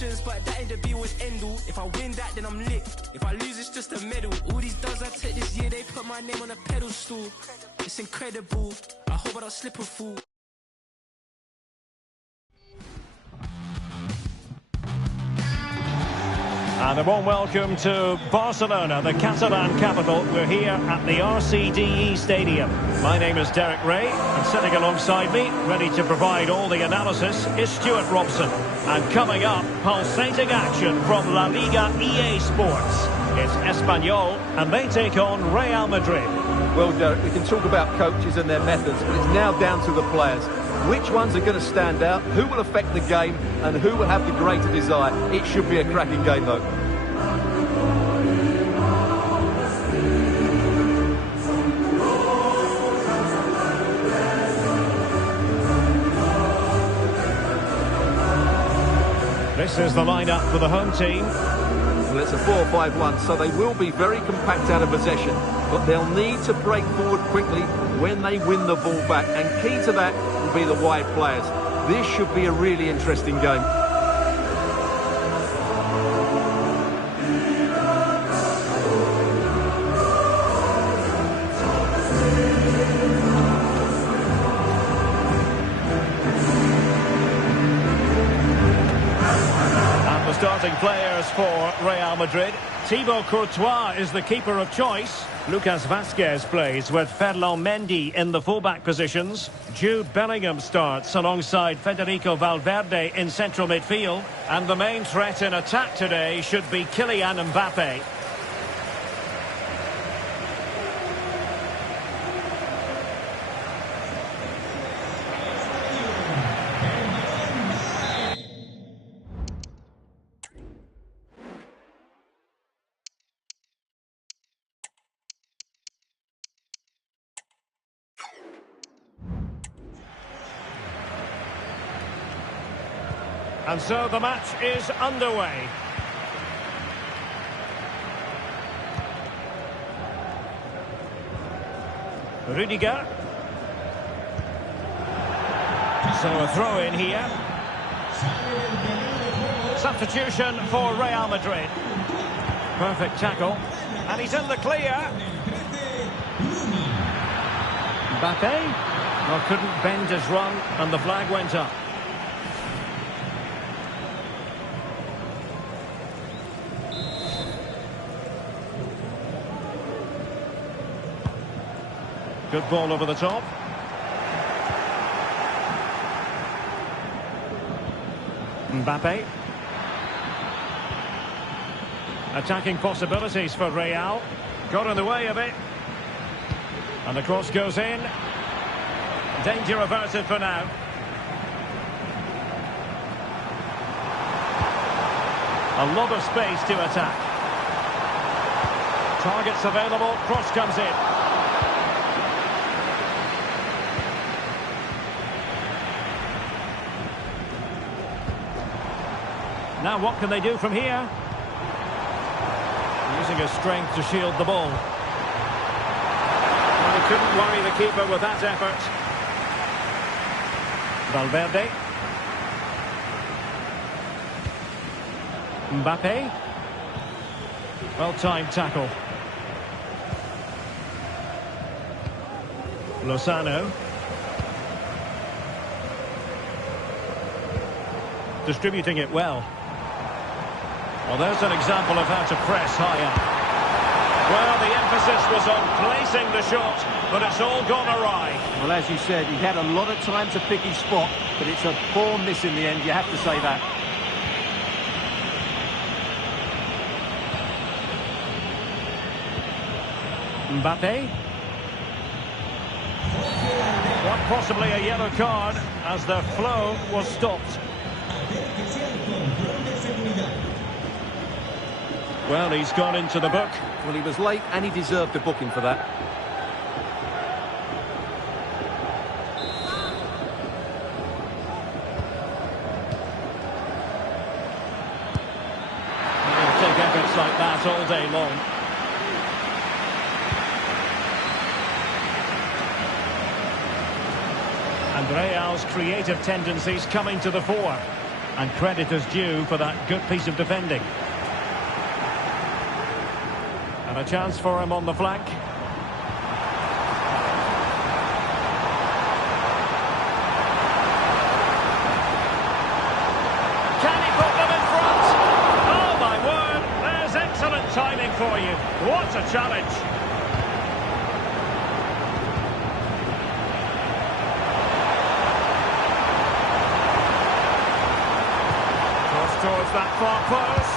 ambitions, but that ain't the be with end all. If I win that, then I'm lit. If I lose, it's just a medal. All these dubs I take this year, they put my name on a pedestal. It's incredible. I hope I don't slip and fall. And a warm welcome to Barcelona, the Catalan capital. We're here at the RCDE Stadium. My name is Derek Ray, and sitting alongside me, ready to provide all the analysis, is Stuart Robson. And coming up, pulsating action from La Liga EA Sports. It's Espanyol, and they take on Real Madrid. Well, Derek, we can talk about coaches and their methods, but it's now down to the players. Which ones are going to stand out, who will affect the game, and who will have the greater desire? It should be a cracking game, though. This is the lineup for the home team. Well, it's a 4-5-1, so they will be very compact out of possession, but they'll need to break forward quickly when they win the ball back, and key to that will be the wide players. This should be a really interesting game. Starting players for Real Madrid. Thibaut Courtois is the keeper of choice. Lucas Vazquez plays with Ferland Mendy in the fullback positions. Jude Bellingham starts alongside Federico Valverde in central midfield. And the main threat in attack today should be Kylian Mbappe. And so the match is underway. Rudiger. So a throw in here. Substitution for Real Madrid. Perfect tackle. And he's in the clear. Mbappe. Well, couldn't bend his run, and the flag went up. Good ball over the top. Mbappe. Attacking possibilities for Real. Got in the way of it. And the cross goes in. Danger averted for now. A lot of space to attack. Targets available. Cross comes in. Now what can they do from here? Using his strength to shield the ball. Well, he couldn't worry the keeper with that effort. Valverde. Mbappe. Well-timed tackle. Lozano. Distributing it well. Well, there's an example of how to press high up. Well, the emphasis was on placing the shot, but it's all gone awry. Well, as you said, he had a lot of time to pick his spot, but it's a poor miss in the end, you have to say that. Mbappe. Quite possibly a yellow card as the flow was stopped. Well, he's gone into the book. Well, he was late and he deserved a booking for that. He'll take efforts like that all day long. And Real's creative tendencies coming to the fore. And credit is due for that good piece of defending. And a chance for him on the flank. Can he put them in front? Oh my word, there's excellent timing for you. What a challenge. Cross towards that far post.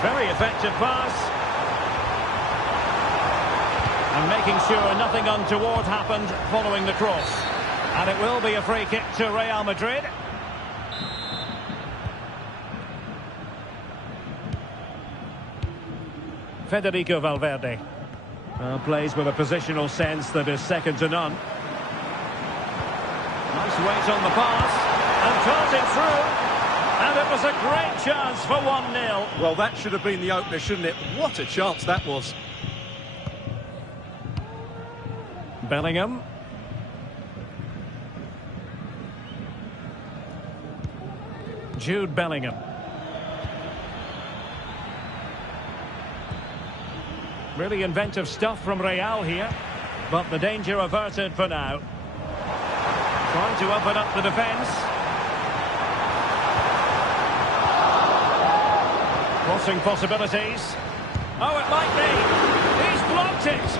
Very effective pass. And making sure nothing untoward happened following the cross. And it will be a free kick to Real Madrid. Federico Valverde. Plays with a positional sense that is second to none. Nice weight on the pass. And darting through. And it was a great chance for 1-0. Well, that should have been the opener, shouldn't it? What a chance that was. Bellingham. Jude Bellingham. Really inventive stuff from Real here. But the danger averted for now. Trying to open up the defence. Crossing possibilities. Oh, it might be. He's blocked it.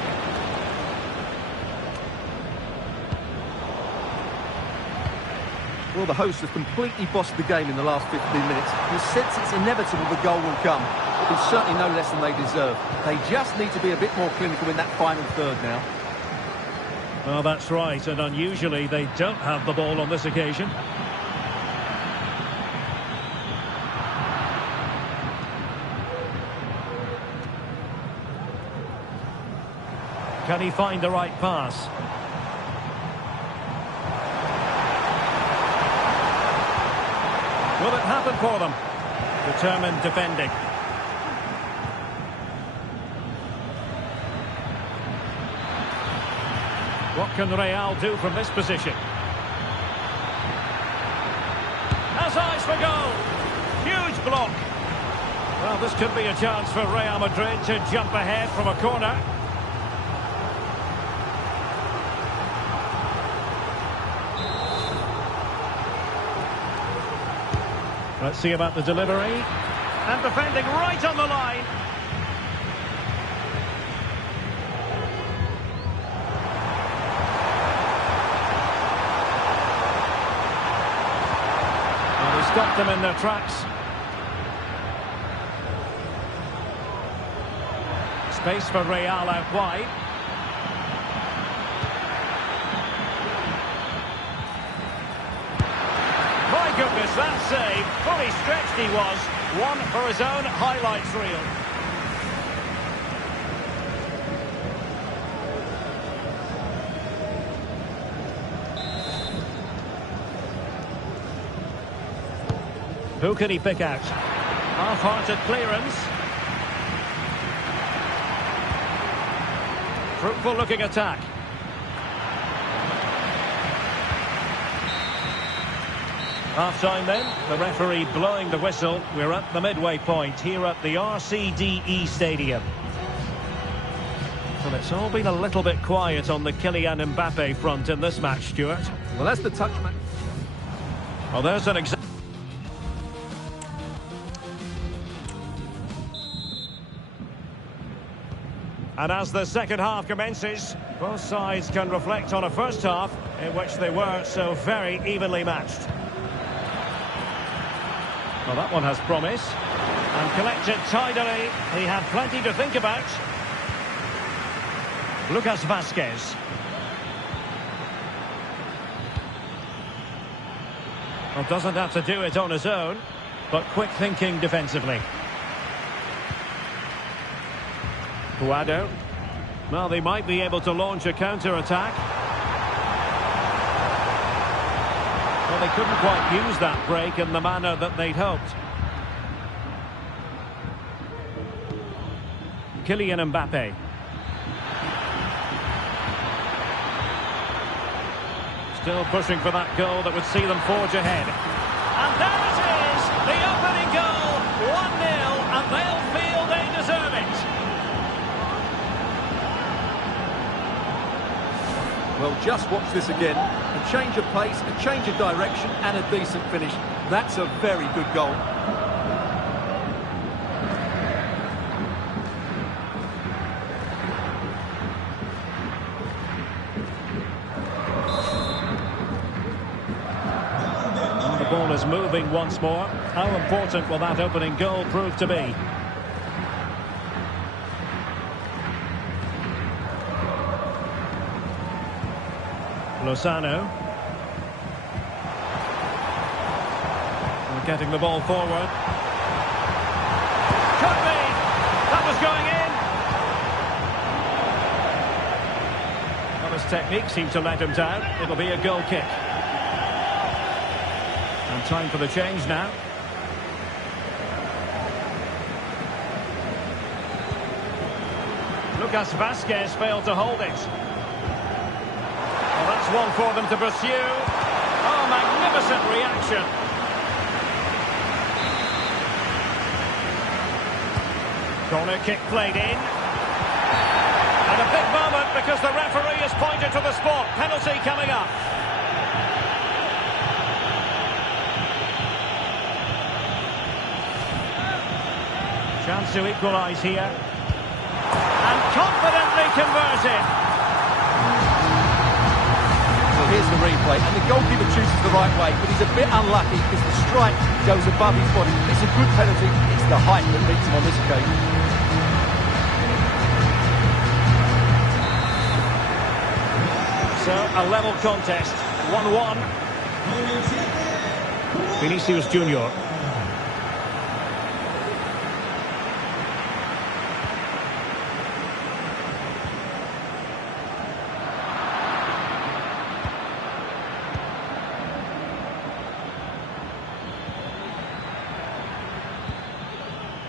Well, the hosts have completely bossed the game in the last 15 minutes. You sense it's inevitable the goal will come. It's certainly no less than they deserve. They just need to be a bit more clinical in that final third now. Well, that's right, and unusually they don't have the ball on this occasion. Can he find the right pass? Will it happen for them? Determined defending. What can Real do from this position? Has eyes for goal. Huge block. Well, this could be a chance for Real Madrid to jump ahead from a corner. Let's see about the delivery. And defending right on the line. And he stopped them in their tracks. Space for Real out wide. My goodness, that save. Fully stretched he was. One for his own highlights reel. Who can he pick out? Half-hearted clearance. Fruitful looking attack. Half-time then, the referee blowing the whistle. We're at the midway point here at the RCDE Stadium. Well, it's all been a little bit quiet on the Kylian Mbappe front in this match, Stuart. Well, that's the touch, man. Well, there's an example. And as the second half commences, both sides can reflect on a first half in which they were so very evenly matched. Well, that one has promise. And collected tidily. He had plenty to think about. Lucas Vazquez. Well, doesn't have to do it on his own, but quick thinking defensively. Guado. Well, they might be able to launch a counter-attack. Well, they couldn't quite use that break in the manner that they'd hoped. Kylian Mbappe. Still pushing for that goal that would see them forge ahead. And there it is, the opening goal, 1-0, and they'll feel they deserve it. Well, just watch this again. A change of pace, a change of direction, and a decent finish. That's a very good goal. And the ball is moving once more. How important will that opening goal prove to be? Lozano. We're getting the ball forward. Could be! That was going in! Well, his technique seemed to let him down. It'll be a goal kick. And time for the change now. Lucas Vazquez failed to hold it. That's one for them to pursue. Oh, magnificent reaction. Corner kick played in. And a big moment because the referee has pointed to the spot. Penalty coming up. Chance to equalise here. And confidently converted. Here's the replay, and the goalkeeper chooses the right way, but he's a bit unlucky because the strike goes above his body. It's a good penalty. It's the height that beats him on this occasion. So, a level contest, 1-1. Vinicius Junior.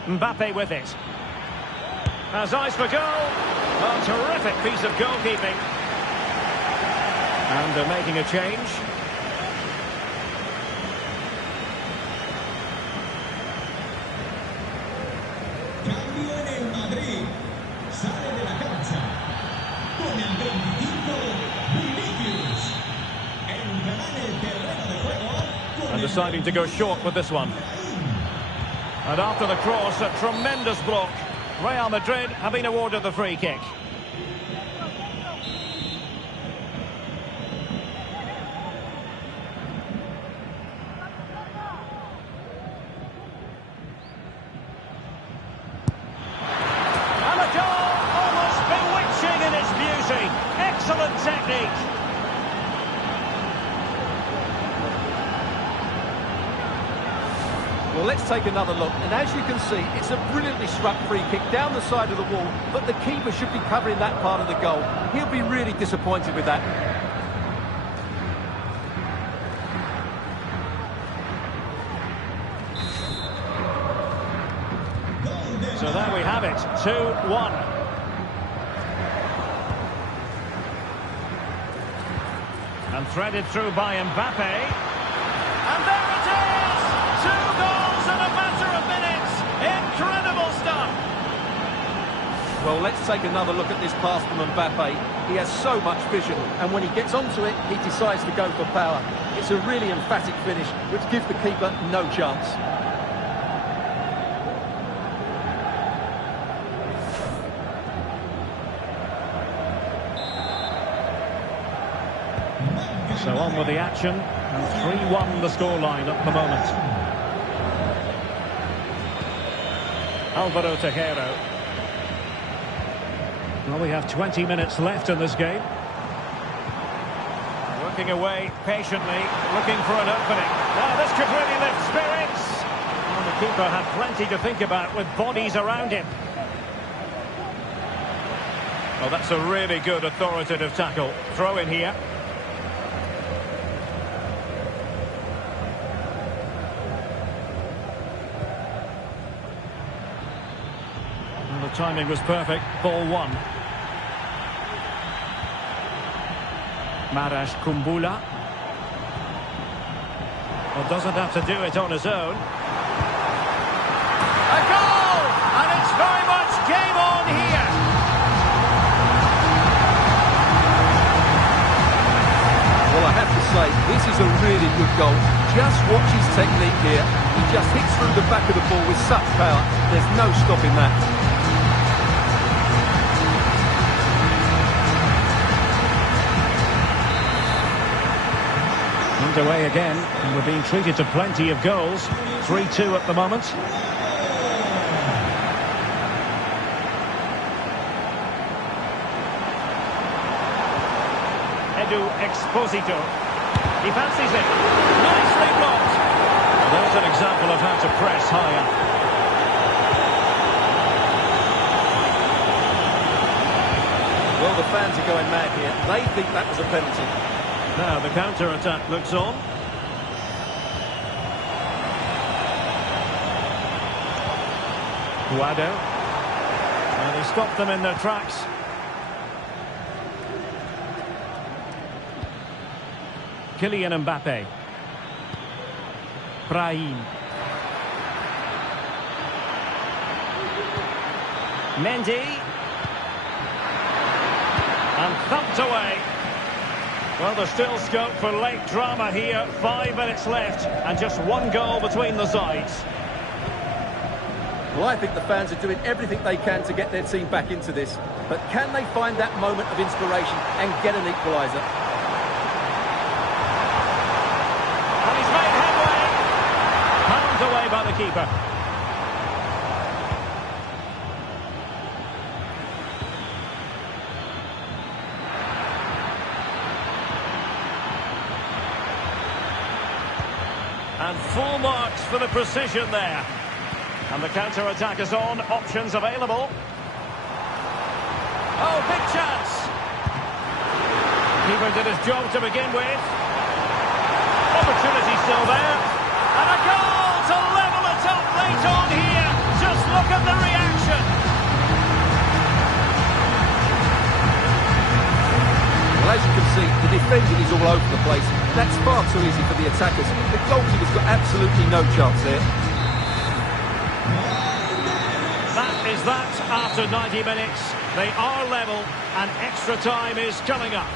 Mbappe with it. Has eyes for goal. A terrific piece of goalkeeping. And they're making a change. Cambio en el Madrid. Sale de la cancha. Con el 25, Vinicius. Entrará en el terreno de juego. And deciding to go short with this one. And after the cross, a tremendous block. Real Madrid have been awarded the free kick. And a goal, almost bewitching in its beauty. Excellent technique. Well, let's take another look, and as you can see, it's a brilliantly struck free kick down the side of the wall, but the keeper should be covering that part of the goal. He'll be really disappointed with that. So there we have it, 2-1. And threaded through by Mbappe. And there it is! 2 goals in a matter of minutes! Incredible stuff! Well, let's take another look at this pass from Mbappe. He has so much vision, and when he gets onto it, he decides to go for power. It's a really emphatic finish, which gives the keeper no chance. So on with the action, and 3-1 the scoreline at the moment. Alvaro Tejero. Well, we have 20 minutes left in this game. Working away patiently, looking for an opening. Now this could really lift spirits. Well, the keeper had plenty to think about with bodies around him. Well, that's a really good authoritative tackle. Throw in here. The timing was perfect. Ball 1. Marash Kumbula. Well, doesn't have to do it on his own. A goal! And it's very much game on here. Well, I have to say, this is a really good goal. Just watch his technique here. He just hits through the back of the ball with such power. There's no stopping that. Underway again, and we're being treated to plenty of goals. 3-2 at the moment. Exposito. He fancies it. Nicely blocked. There's an example of how to press higher. Well, the fans are going mad here. They think that was a penalty. Now the counter-attack looks on. Guado. And he stopped them in their tracks. Kylian Mbappe. Brahim. Mendy. And thumped away. Well, there's still scope for late drama here. 5 minutes left and just one goal between the sides. Well, I think the fans are doing everything they can to get their team back into this. But can they find that moment of inspiration and get an equaliser? Away by the keeper. And full marks for the precision there. And the counter-attack is on. Options available. Oh, big chance. Keeper did his job to begin with. Opportunity still there. And a goal! To level it up late on here. Just look at the reaction. Well, as you can see, the defending is all over the place. That's far too easy for the attackers. The goalkeeper's got absolutely no chance there. That is that after 90 minutes. They are level and extra time is coming up.